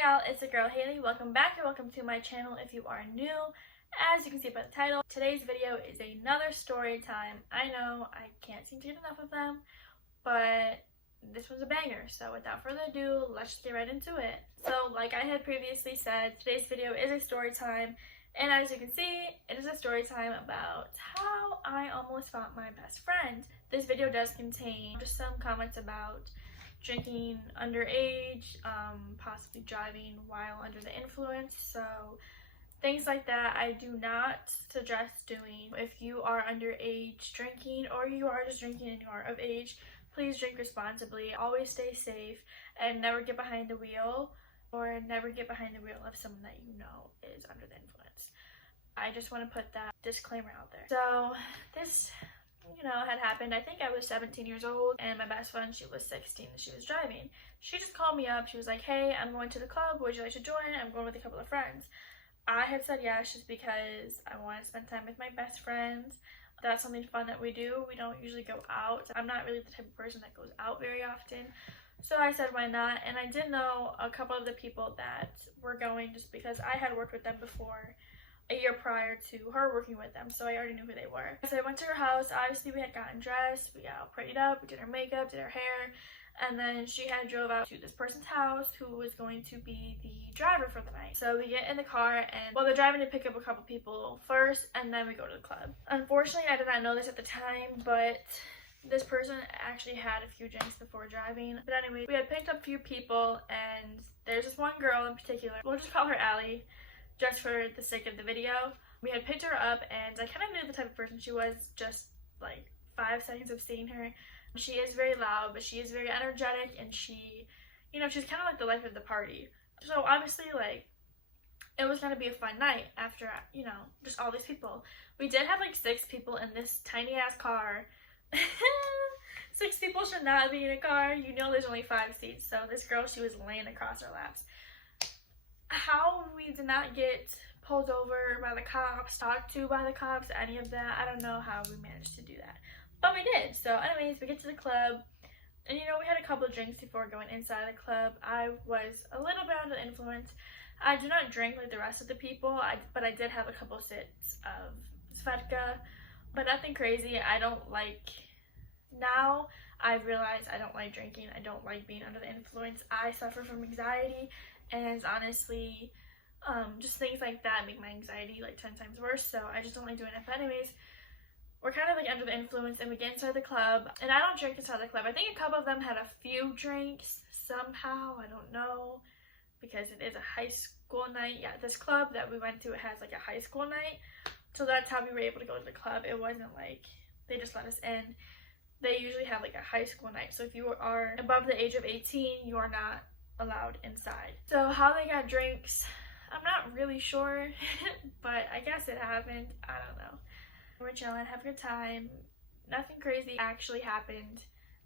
Hey y'all, it's the girl Haley. Welcome back or welcome to my channel if you are new. As you can see by the title, today's video is another story time. I know I can't seem to get enough of them, but this was a banger. So without further ado, let's just get right into it. So like I had previously said, today's video is a story time. And as you can see, it is a story time about how I almost fought my best friend. This video does contain just some comments about drinking underage, possibly driving while under the influence, so things like that I do not suggest doing. If you are underage drinking or you are just drinking and you are of age, please drink responsibly, always stay safe, and never get behind the wheel or never get behind the wheel of someone that you know is under the influence. I just want to put that disclaimer out there. So this had happened. I think I was 17 years old and my best friend, she was 16 and she was driving. She just called me up. She was like, hey, I'm going to the club. Would you like to join? I'm going with a couple of friends. I had said yes just because I want to spend time with my best friends. That's something fun that we do. We don't usually go out. I'm not really the type of person that goes out very often. So I said, why not? And I did know a couple of the people that were going just because I had worked with them before a year prior to her working with them, so I already knew who they were. So I went to her house. Obviously we had gotten dressed, we got all prettied up, we did her makeup, did her hair, and then she had drove out to this person's house who was going to be the driver for the night. So we get in the car and, well, they're driving to pick up a couple people first and then we go to the club. Unfortunately, I did not know this at the time, but this person actually had a few drinks before driving. But anyway, we had picked up a few people and there's this one girl in particular, we'll just call her Allie, just for the sake of the video. We had picked her up and I kind of knew the type of person she was just like 5 seconds of seeing her. She is very loud, but she is very energetic, and she, she's kind of like the life of the party. So obviously, like, it was going to be a fun night after, just all these people. We did have like 6 people in this tiny ass car. 6 people should not be in a car. There's only 5 seats. So this girl, she was laying across our laps. How we did not get pulled over by the cops, talked to by the cops, any of that, I don't know how we managed to do that, but we did. So anyways, we get to the club and we had a couple of drinks before going inside the club. I was a little bit under the influence. I do not drink like the rest of the people, but I did have a couple sips of vodka, but nothing crazy. I don't like, now I've realized I don't like drinking. I don't like being under the influence. I suffer from anxiety, and honestly, just things like that make my anxiety like 10 times worse, so I just don't like doing it. But anyways, we're kind of like under the influence and we get inside the club, and I don't drink inside the club. I think a couple of them had a few drinks somehow, I don't know, because it is a high school night. Yeah, this club that we went to, it has like a high school night, so that's how we were able to go to the club. It wasn't like they just let us in. They usually have like a high school night, so if you are above the age of 18, you are not allowed inside. So how they got drinks, I'm not really sure, but I guess it happened. I don't know. We're chilling, having a good time. Nothing crazy actually happened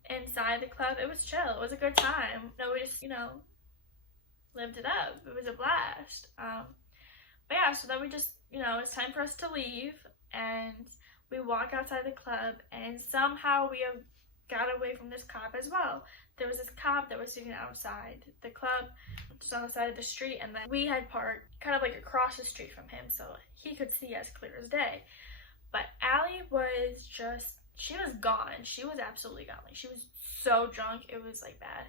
inside the club. It was chill. It was a good time. No, we just, lived it up. It was a blast. But yeah, so then we just, it's time for us to leave, and we walk outside the club, and somehow we have got away from this cop as well. There was this cop that was sitting outside the club, just on the side of the street, and then we had parked kind of like across the street from him, so he could see us clear as day. But Allie was just, she was gone. She was absolutely gone. Like, she was so drunk, it was like bad.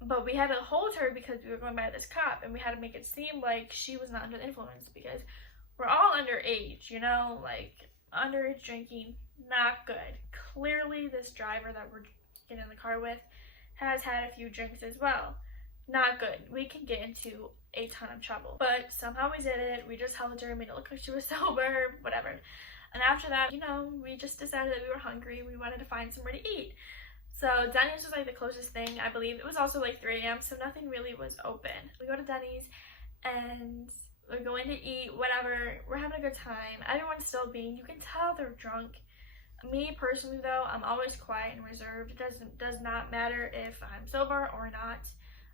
But we had to hold her because we were going by this cop, and we had to make it seem like she was not under the influence, because we're all underage, like underage drinking, not good. Clearly this driver that we're getting in the car with has had a few drinks as well. Not good. We can get into a ton of trouble. But somehow we did it. We just held her, made it look like she was sober, whatever. And after that, we just decided that we were hungry. We wanted to find somewhere to eat. So Denny's was like the closest thing, I believe. It was also like 3 a.m., so nothing really was open. We go to Denny's and we're going to eat, whatever. We're having a good time. Everyone's still you can tell they're drunk. Me personally though, I'm always quiet and reserved. It does not matter if I'm sober or not.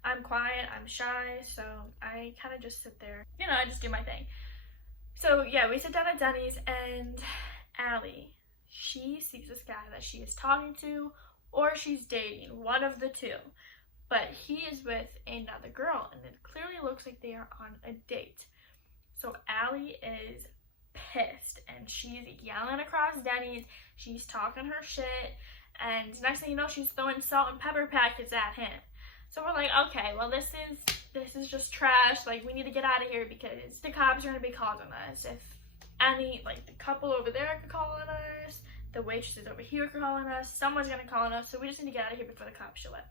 I'm quiet, I'm shy, so I kind of just sit there. I just do my thing. So yeah, we sit down at Denny's, and Allie, she sees this guy that she is talking to or she's dating, one of the two. but he is with another girl, and it clearly looks like they are on a date. So Allie is pissed, and she's yelling across Denny's. She's talking her shit, and next thing you know, she's throwing salt and pepper packets at him. So we're like, okay, well, this is just trash. Like, we need to get out of here because the cops are gonna be calling us. If any, like, the couple over there could call on us, the waitresses over here could call on us, someone's gonna call on us, so we just need to get out of here before the cops show up.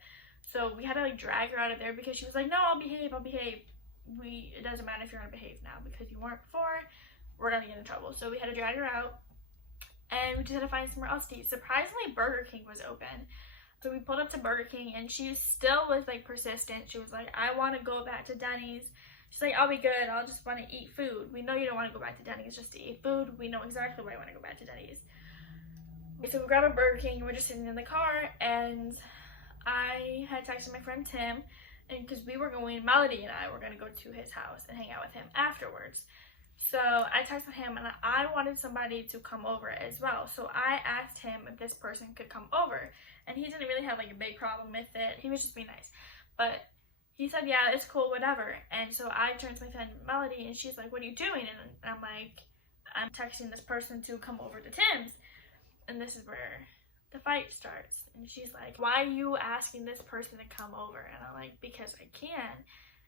So we had to, like, drag her out of there because she was like, no, I'll behave. It doesn't matter if you're gonna behave now because you weren't before, we're gonna get in trouble. So we had to drag her out, and we just had to find somewhere else to eat. Surprisingly, Burger King was open. So we pulled up to Burger King, and she still was, like, persistent. She was like, I want to go back to Denny's. She's like, I'll be good. I'll just want to eat food. We know you don't want to go back to Denny's just to eat food. We know exactly why you want to go back to Denny's. So we grabbed a Burger King, and we're just sitting in the car, and I had texted my friend Tim, and because Melody and I were going to go to his house and hang out with him afterwards. So I texted him, and I wanted somebody to come over as well. So I asked him if this person could come over, and he didn't really have, like, a big problem with it. He was just being nice. But he said, yeah, it's cool, whatever. And so I turned to my friend Melody, and she's like, what are you doing? And I'm like, I'm texting this person to come over to Tim's. And this is where the fight starts. And she's like, why are you asking this person to come over? And I'm like, because I can.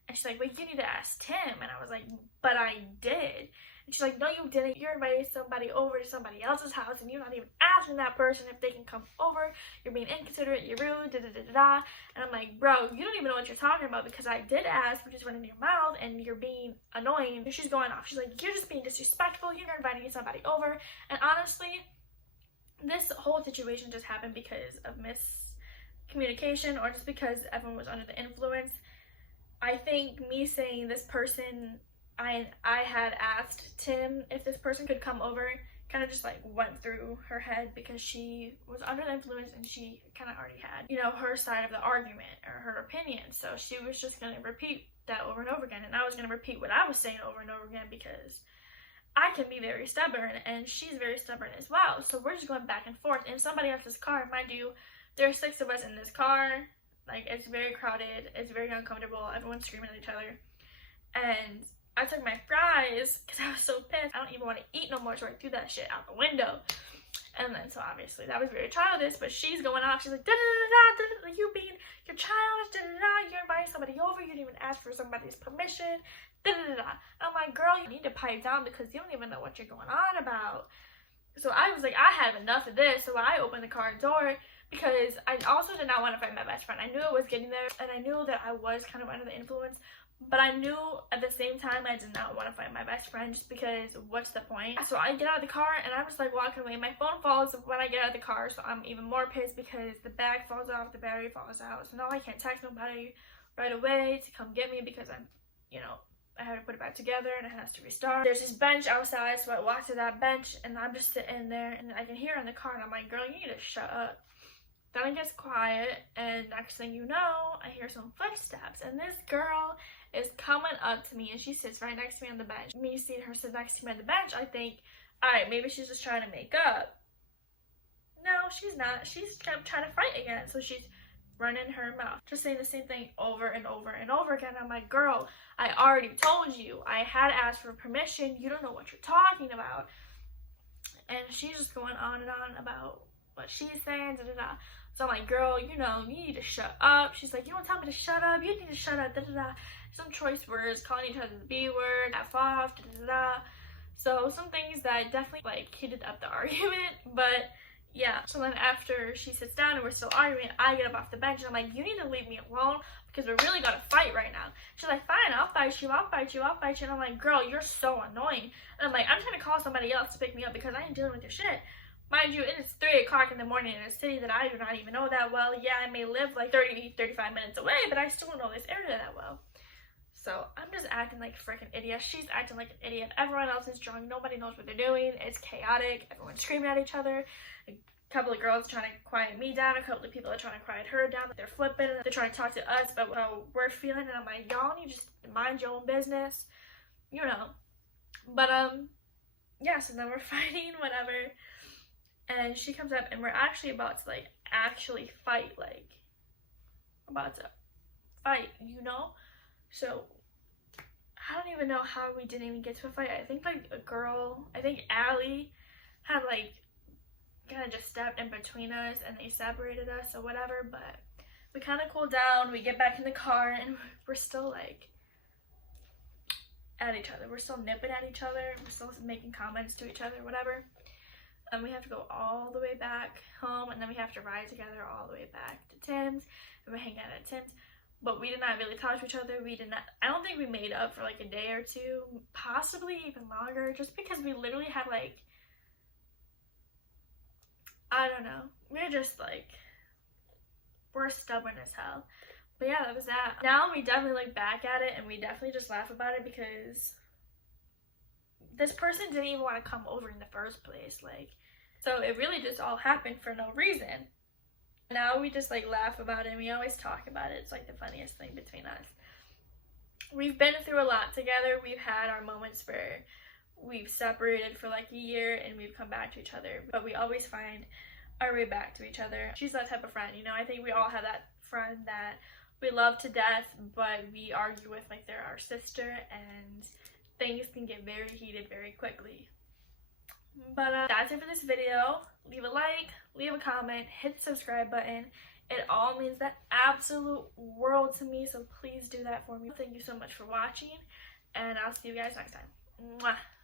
And she's like, well, you need to ask Tim. And I was like, but I did. And she's like, no, you didn't. You're inviting somebody over to somebody else's house, and you're not even asking that person if they can come over. You're being inconsiderate. You're rude. Da-da-da-da-da. And I'm like, bro, you don't even know what you're talking about because I did ask, but just went into your mouth, and you're being annoying. And she's going off. She's like, you're just being disrespectful. You're inviting somebody over. And honestly, this whole situation just happened because of miscommunication or just because everyone was under the influence. I think me saying this person, I had asked Tim if this person could come over, kind of just like went through her head because she was under the influence and she kind of already had, you know, her side of the argument or her opinion. So she was just going to repeat that over and over again. And I was going to repeat what I was saying over and over again because I can be very stubborn and she's very stubborn as well. So we're just going back and forth in somebody else's car. Mind you, there are 6 of us in this car. Like, it's very crowded. It's very uncomfortable. Everyone's screaming at each other. And I took my fries because I was so pissed. I don't even want to eat no more, so I threw that shit out the window. And then, so obviously, that was very childish, but she's going off. She's like, da-da-da-da, you being, you're childish, da-da-da, you're inviting somebody over, you didn't even ask for somebody's permission, da-da-da-da. I'm like, girl, you need to pipe down because you don't even know what you're going on about. So I was like, I have enough of this, so I opened the car door because I also did not want to fight my best friend. I knew it was getting there, and I knew that I was kind of under the influence, but I knew at the same time I did not want to fight my best friend just because what's the point? So I get out of the car and I'm just like walking away. My phone falls when I get out of the car, so I'm even more pissed because the bag falls off, the battery falls out. So now I can't text nobody right away to come get me because I'm, you know, I have to put it back together and it has to restart. There's this bench outside, so I walk to that bench and I'm just sitting there and I can hear her in the car and I'm like, girl, you need to shut up. Then it gets quiet, and next thing you know, I hear some footsteps, and this girl is coming up to me, and she sits right next to me on the bench. Me seeing her sit next to me on the bench, I think, alright, maybe she's just trying to make up. No, she's not. She's kept trying to fight again, so she's running her mouth, just saying the same thing over and over and over again. I'm like, girl, I already told you. I had asked for permission. You don't know what you're talking about. And she's just going on and on about what she's saying, da-da-da. So I'm like, girl, you know, you need to shut up. She's like, you don't tell me to shut up. You need to shut up, da-da-da. Some choice words, calling each other the B word, F off, da-da-da. So some things that definitely, like, heated up the argument. But, yeah. So then after she sits down and we're still arguing, I get up off the bench and I'm like, you need to leave me alone because we're really gonna fight right now. She's like, fine, I'll fight you, I'll fight you, I'll fight you. And I'm like, girl, you're so annoying. And I'm like, I'm trying to call somebody else to pick me up because I ain't dealing with your shit. Mind you, it is 3 o'clock in the morning in a city that I do not even know that well. Yeah, I may live like 30-35 minutes away, but I still don't know this area that well. So I'm just acting like a freaking idiot. She's acting like an idiot. Everyone else is drunk. Nobody knows what they're doing. It's chaotic. Everyone's screaming at each other. A couple of girls trying to quiet me down. A couple of people are trying to quiet her down. They're flipping. They're trying to talk to us about how we're feeling. And I'm like, y'all need to just mind your own business. You know. But, yeah, so then we're fighting, whatever. And she comes up and we're actually about to, like, actually fight, like, about to fight, you know? So I don't even know how we didn't even get to a fight. I think like a girl, I think Allie had like kind of just stepped in between us and they separated us or whatever, but we kind of cooled down. We get back in the car and we're still like at each other. We're still nipping at each other. We're still making comments to each other, whatever. And we have to go all the way back home, and then we have to ride together all the way back to Tim's, and we hang out at Tim's. But we did not really talk to each other. I don't think we made up for like a day or two, possibly even longer, just because we literally had like, I don't know. We're just like, we're stubborn as hell. But yeah, that was that. Now we definitely look back at it and we definitely just laugh about it because this person didn't even want to come over in the first place. Like, so it really just all happened for no reason. Now we just like laugh about it and we always talk about it. It's like the funniest thing between us. We've been through a lot together. We've had our moments where we've separated for like a year and we've come back to each other, but we always find our way back to each other. She's that type of friend, you know. I think we all have that friend that we love to death, but we argue with like they're our sister, and things can get very heated very quickly. But that's it for this video. Leave a like, leave a comment, hit the subscribe button. It all means the absolute world to me, so please do that for me. Thank you so much for watching, and I'll see you guys next time. Mwah.